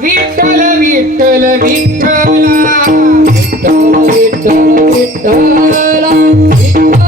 विठ्ठल विठ्ठल विठ्ठला विठ्ठल विठ्ठला विठ्ठल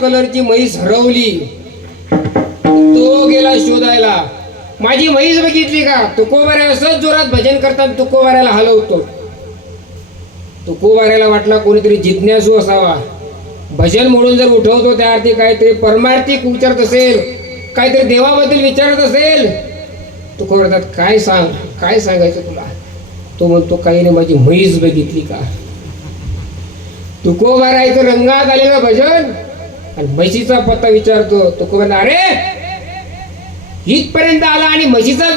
कलरची म्हैस हरवली. तो गेला शोधायला. माझी म्हैस बघितली का? तुकोबाऱ्या असंच जोरात भजन करतात तुकोबाऱ्याला हलवतो. तुकोबाऱ्याला वाटला कोणीतरी जिज्ञासू असावा. भजन म्हणून जर उठवतो त्या अर्थी काहीतरी परमार्थिक विचारत असेल, काहीतरी देवाबद्दल विचारत असेल. तुकोबाऱ्यात काय सांगायचं तुला? तो म्हणतो काही नाही, माझी म्हैस बघितली का? तुकोबाऱ्याचं रंगात आलेलं भजन आणि म्हशीचा पत्ता विचारतो. तुकोबारा अरे इथपर्यंत आला आणि म्हशीचा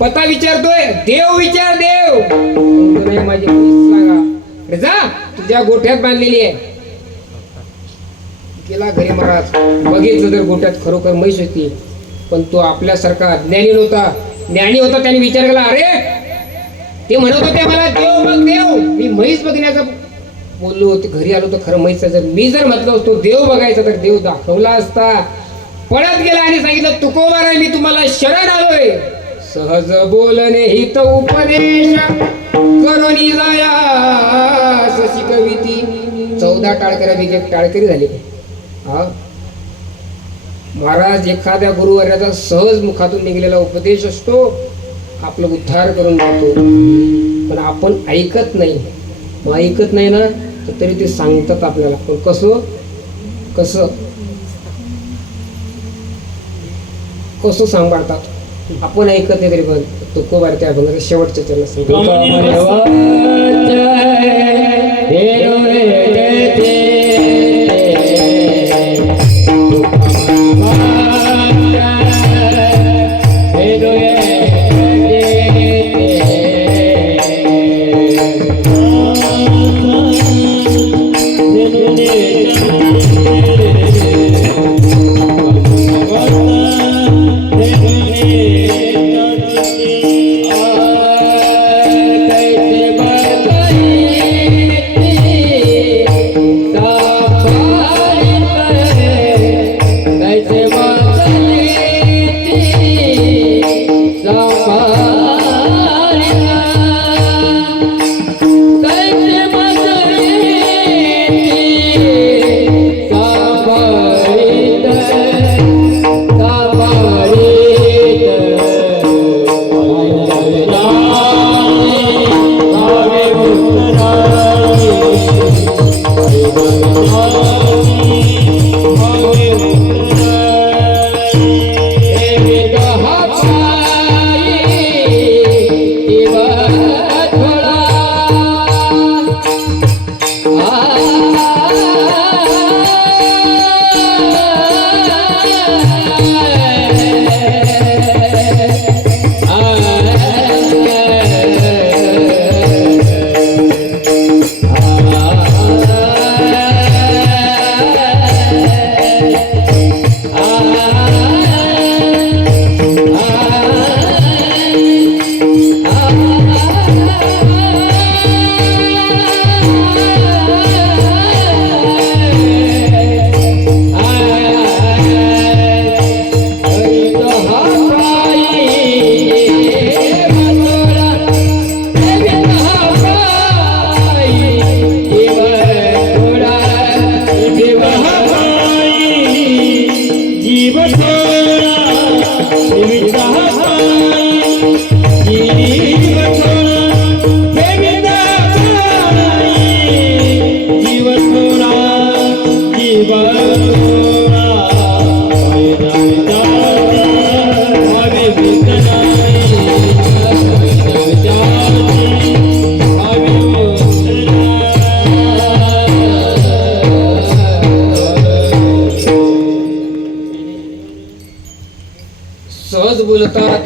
पत्ता विचारतोय. देव विचार, देव नाही माझी म्हैस सांगा. अरे जा, तुझ्या गोठ्यात बांधलेली आहे. गेला घरी महाराज. बघितलं तर गोठ्यात खरोखर म्हैस होती, पण तो आपल्यासारखा ज्ञानी नव्हता. ज्ञानी होता, त्याने विचार केला. अरे ते म्हणत होते मला देव बघ देव. मी म्हैस बघण्याचा बोललो होते. घरी आलो तर खरं म्हैस. जर मी जर म्हटलं असतो देव बघायचा तर देव दाखवला असता. पळत गेला आणि सांगितलं तुकोबारा मी तुम्हाला शरण आलोय. सहज बोलणे हित उपदेश करोनी जायास शिकविती. 14 टाळकऱ्यापैकी एक टाळकरी झाले. हा महाराज एखाद्या गुरुवर्याचा सहज मुखातून निघलेला उपदेश असतो, आपलं उद्धार करून जातो. पण आपण ऐकत नाही. मग ऐकत नाही ना तर तरी ते सांगतात आपल्याला. पण कसं सांभाळतात. आपण ऐकत नाही तरी पण तुकोबार त्या अभंगाचा शेवटच्या चरण जातात